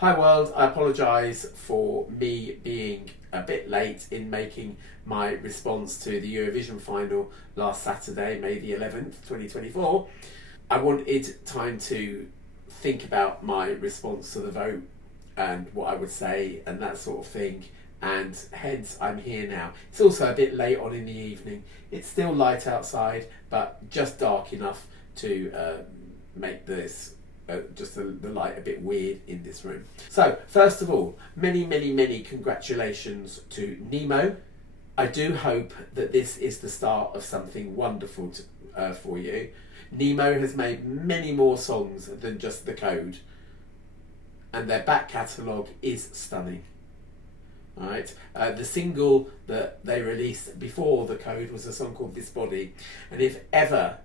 Hi world, I apologise for me being a bit late in making my response to the Eurovision final last Saturday, May the 11th, 2024. I wanted time to think about my response to the vote and what I would say and that sort of thing, and hence I'm here now. It's also a bit late on in the evening. It's still light outside, but just dark enough to make this just the light a bit weird in this room. So first of all, many congratulations to Nemo. I do hope that this is the start of something wonderful for you. Nemo has made many more songs than just The Code, and their back catalogue is stunning. All right, the single that they released before The Code was a song called This Body, and if ever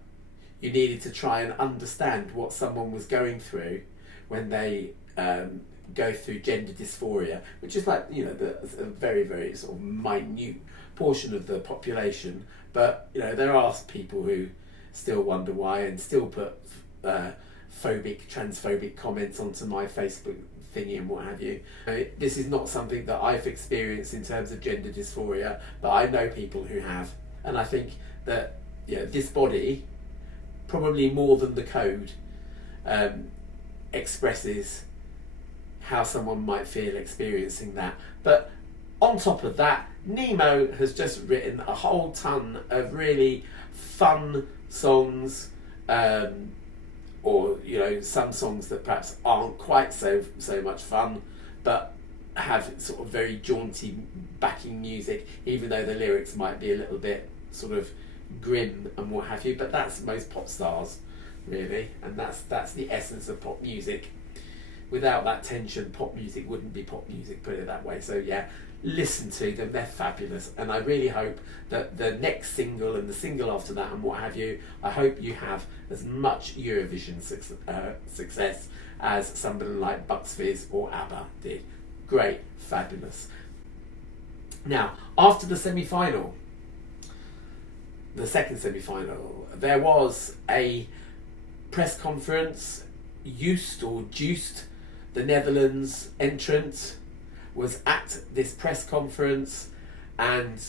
you needed to try and understand what someone was going through when they go through gender dysphoria, which is like, you know, a very sort of minute portion of the population, but you know, there are people who still wonder why and still put transphobic comments onto my Facebook thingy and what have you. This is not something that I've experienced in terms of gender dysphoria, but I know people who have, and I think that, you know, This Body, probably more than The Code, expresses how someone might feel experiencing that. But on top of that, Nemo has just written a whole ton of really fun songs, or you know, some songs that perhaps aren't quite so much fun, but have sort of very jaunty backing music, even though the lyrics might be a little bit sort of grim and what have you. But that's most pop stars, really, and that's the essence of pop music. Without that tension, pop music wouldn't be pop music, put it that way. So yeah, listen to them, they're fabulous, and I really hope that the next single and the single after that and what have you, I hope you have as much Eurovision success as somebody like Bucks Fizz or ABBA did. Great, fabulous. Now, after the semi-final, the second semi-final, there was a press conference. Juiced, the Netherlands entrant, was at this press conference, and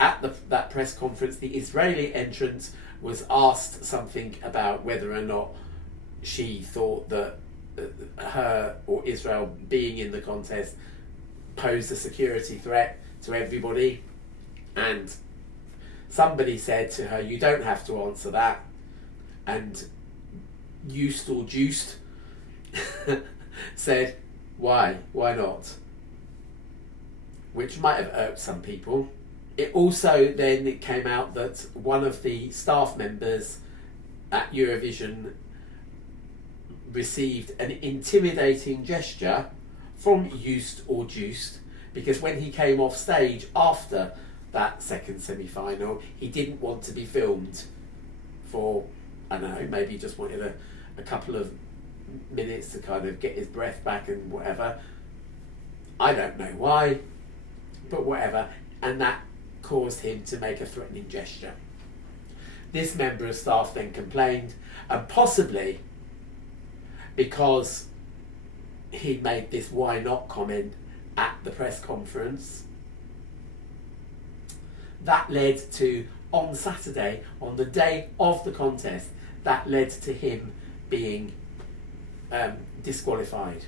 at that press conference the Israeli entrant was asked something about whether or not she thought that her or Israel being in the contest posed a security threat to everybody, and somebody said to her, "You don't have to answer that," and Juiced said, why not? Which might have irked some people. It also then came out that one of the staff members at Eurovision received an intimidating gesture from Juiced, because when he came off stage after that second semi-final, he didn't want to be filmed for, I don't know, maybe he just wanted a couple of minutes to kind of get his breath back and whatever. I don't know why, but whatever. And that caused him to make a threatening gesture. This member of staff then complained, and possibly because he made this "why not" comment at the press conference, that led to, on Saturday, on the day of the contest, that led to him being disqualified.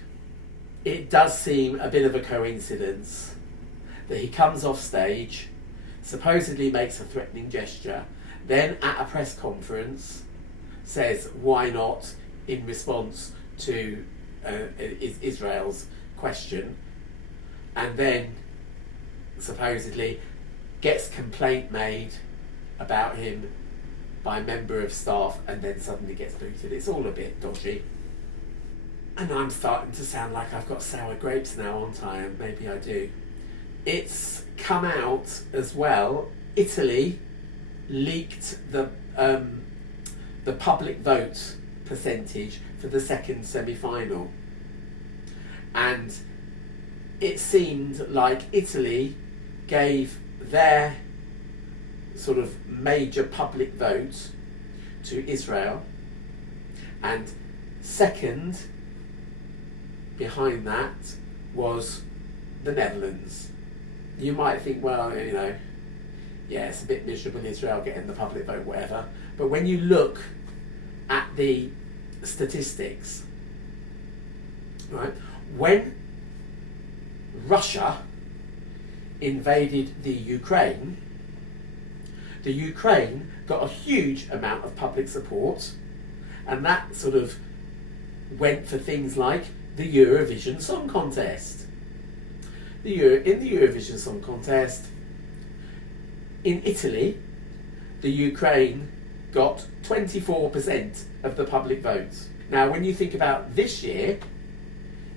It does seem a bit of a coincidence that he comes off stage, supposedly makes a threatening gesture, then at a press conference says "why not" in response to Israel's question, and then supposedly gets complaint made about him by a member of staff, and then suddenly gets booted. It's all a bit dodgy. And I'm starting to sound like I've got sour grapes now, aren't I? And maybe I do. It's come out as well. Italy leaked the public vote percentage for the second semi-final, and it seemed like Italy gave their sort of major public vote to Israel, and second behind that was the Netherlands. You might think, well, you know, yeah, it's a bit miserable in Israel getting the public vote, whatever. But when you look at the statistics, right, when Russia invaded the Ukraine got a huge amount of public support, and that sort of went for things like the Eurovision Song Contest. In the Eurovision Song Contest, in Italy, the Ukraine got 24% of the public votes. Now, when you think about this year,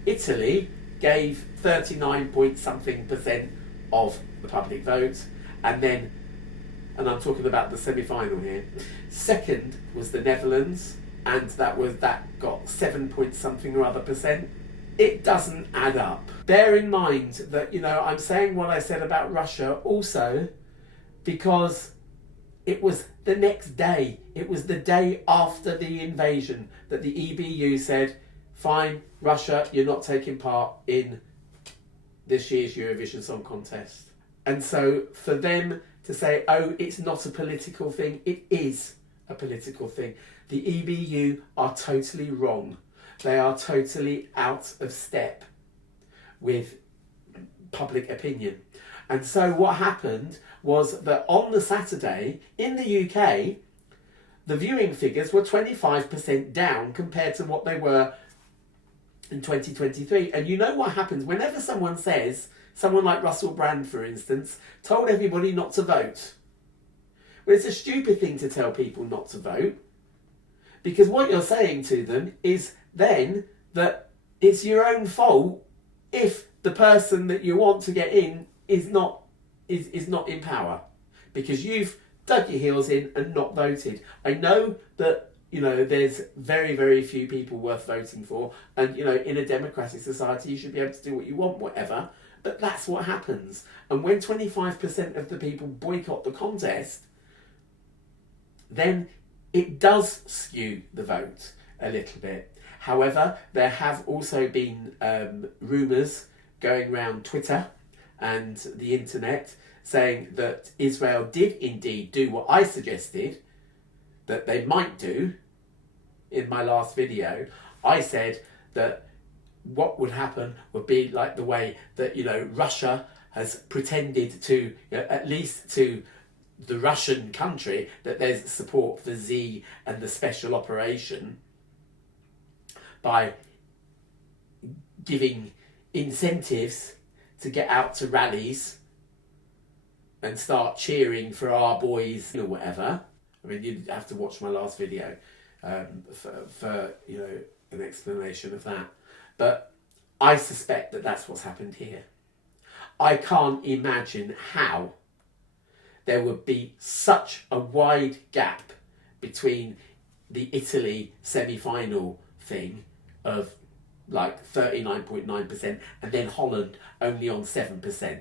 Italy gave 39 point something percent of the public votes, and I'm talking about the semi-final here. Second was the Netherlands, and that got 7 point something or other percent. It doesn't add up. Bear in mind that, you know, I'm saying what I said about Russia also because it was the next day. It was the day after the invasion that the EBU said, fine, Russia, you're not taking part in this year's Eurovision Song Contest. And so for them to say, oh, it's not a political thing, it is a political thing. The EBU are totally wrong. They are totally out of step with public opinion. And so what happened was that on the Saturday in the UK, the viewing figures were 25% down compared to what they were in 2023. And you know what happens whenever someone like Russell Brand, for instance, told everybody not to vote. Well, it's a stupid thing to tell people not to vote, because what you're saying to them is then that it's your own fault if the person that you want to get in is not in power, because you've dug your heels in and not voted. I know that, you know, there's very, very few people worth voting for, and, you know, in a democratic society you should be able to do what you want, whatever, but that's what happens. And when 25% of the people boycott the contest, then it does skew the vote a little bit. However, there have also been rumours going around Twitter and the internet saying that Israel did indeed do what I suggested that they might do in my last video. I said that what would happen would be like the way that, you know, Russia has pretended to, you know, at least to the Russian country, that there's support for Z and the special operation by giving incentives to get out to rallies and start cheering for our boys or whatever. I mean, you'd have to watch my last video for you know, an explanation of that. But I suspect that that's what's happened here. I can't imagine how there would be such a wide gap between the Italy semi-final thing of like 39.9% and then Holland only on 7%.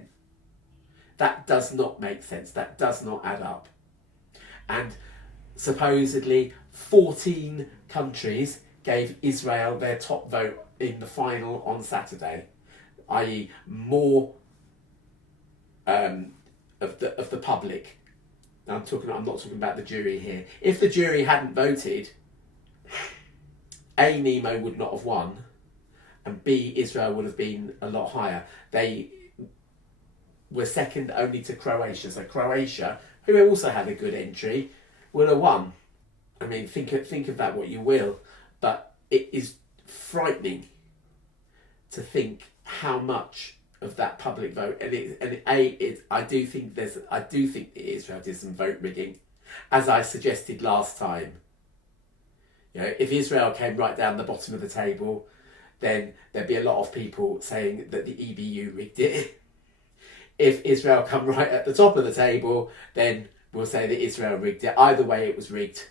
That does not make sense. That does not add up. And supposedly 14 countries gave Israel their top vote in the final on Saturday, i.e. more of the public. I'm not talking about the jury here. If the jury hadn't voted, A, Nemo would not have won, and B, Israel would have been a lot higher. They were second only to Croatia. So Croatia, who also had a good entry, would have won. I mean, think of that what you will, but it is frightening to think how much of that public vote, I do think that Israel did some vote rigging, as I suggested last time. You know, if Israel came right down the bottom of the table, then there'd be a lot of people saying that the EBU rigged it. If Israel come right at the top of the table, then we'll say that Israel rigged it. Either way, it was rigged.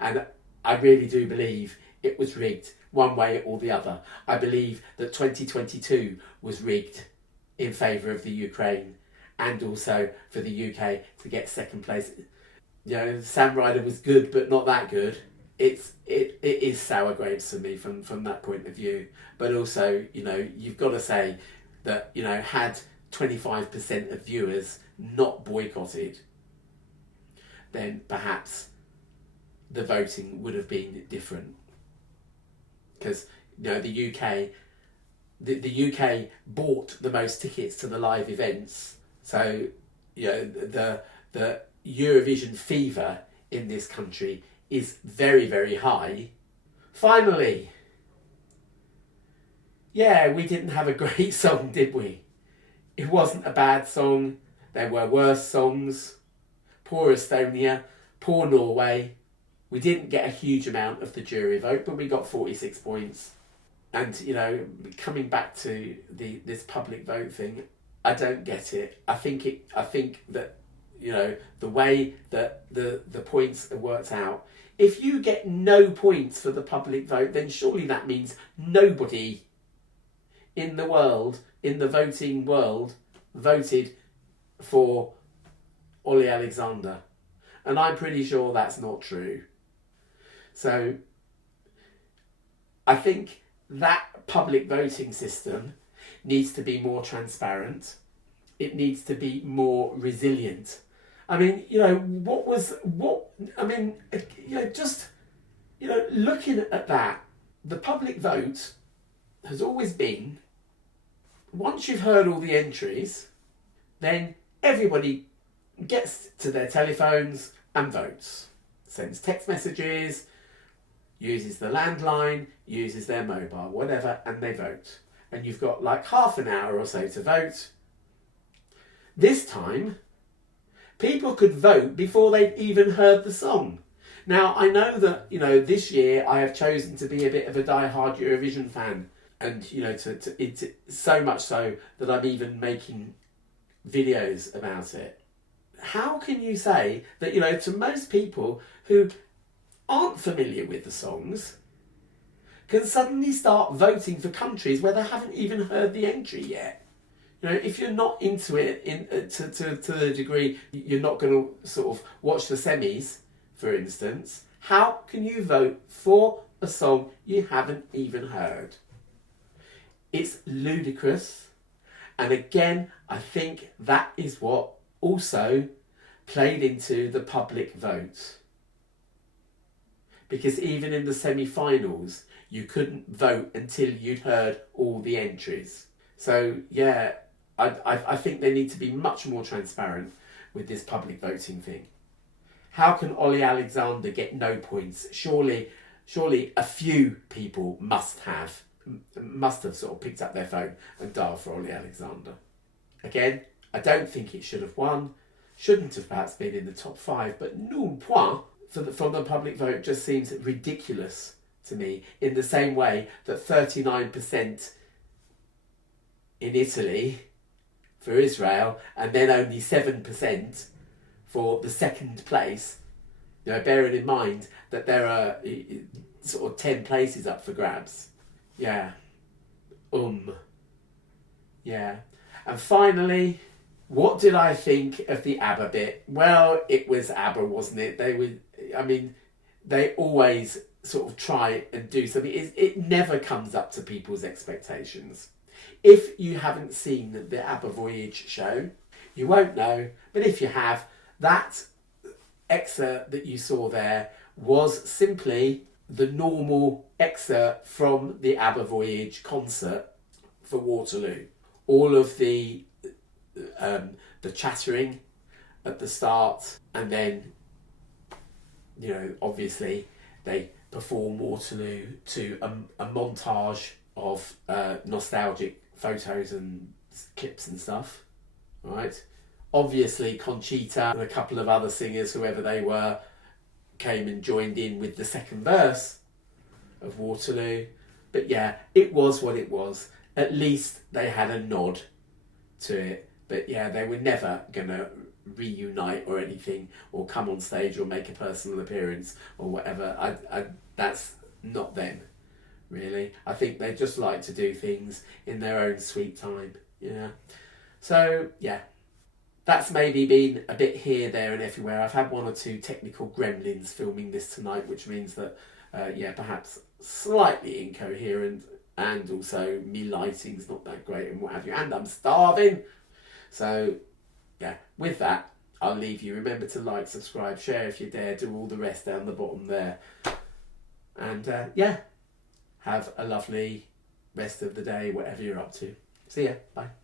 And I really do believe it was rigged one way or the other. I believe that 2022 was rigged in favour of the Ukraine and also for the UK to get second place. You know, Sam Ryder was good, but not that good. it is sour grapes for me from that point of view. But also, you know, you've got to say that, you know, had 25% of viewers not boycotted, then perhaps the voting would have been different. Because, you know, the UK bought the most tickets to the live events, so, you know, the Eurovision fever in this country is very, very high. Finally, yeah, we didn't have a great song, did we? It wasn't a bad song. There were worse songs. Poor Estonia, poor Norway. We didn't get a huge amount of the jury vote, but we got 46 points. And, you know, coming back to this public vote thing, I don't get it. I think that, you know, the way that the points are worked out, if you get no points for the public vote, then surely that means nobody in the world, in the voting world, voted for Olly Alexander. And I'm pretty sure that's not true. So I think that public voting system needs to be more transparent. It needs to be more resilient. I mean, you know, looking at that, the public vote has always been, once you've heard all the entries, then everybody gets to their telephones and votes, sends text messages, uses the landline, uses their mobile, whatever, and they vote. And you've got like half an hour or so to vote. This time, people could vote before they'd even heard the song. Now, I know that, you know, this year I have chosen to be a bit of a die-hard Eurovision fan. And, you know, it's so much so that I'm even making videos about it. How can you say that, you know, to most people who aren't familiar with the songs, can suddenly start voting for countries where they haven't even heard the entry yet? You know, if you're not into it to the degree you're not going to sort of watch the semis, for instance, how can you vote for a song you haven't even heard? It's ludicrous. And again, I think that is what also played into the public vote. Because even in the semi-finals, you couldn't vote until you'd heard all the entries. So, yeah, I think they need to be much more transparent with this public voting thing. How can Olly Alexander get no points? Surely a few people must have sort of picked up their phone and dialed for Olly Alexander. Again, I don't think it should have won. Shouldn't have perhaps been in the top 5, but nul point from the public vote just seems ridiculous to me, in the same way that 39% in Italy for Israel and then only 7% for the second place. You know, bearing in mind that there are sort of 10 places up for grabs. Yeah. Yeah. And finally, what did I think of the ABBA bit? Well, it was ABBA, wasn't it? They always sort of try and do something. It never comes up to people's expectations. If you haven't seen the ABBA Voyage show, you won't know. But if you have, that excerpt that you saw there was simply the normal excerpt from the ABBA Voyage concert for Waterloo. All of the chattering at the start, and then, you know, obviously they perform Waterloo to a montage of nostalgic photos and clips and stuff, right? Obviously Conchita and a couple of other singers, whoever they were, came and joined in with the second verse of Waterloo. But yeah, it was what it was. At least they had a nod to it. But yeah, they were never going to reunite or anything, or come on stage or make a personal appearance or whatever. That's not them, really. I think they just like to do things in their own sweet time. Yeah. So, yeah. that's maybe been a bit here, there, and everywhere. I've had one or two technical gremlins filming this tonight, which means that, perhaps slightly incoherent, and also me lighting's not that great and what have you, and I'm starving. So, yeah, with that, I'll leave you. Remember to like, subscribe, share if you dare, do all the rest down the bottom there. And, have a lovely rest of the day, whatever you're up to. See ya. Bye.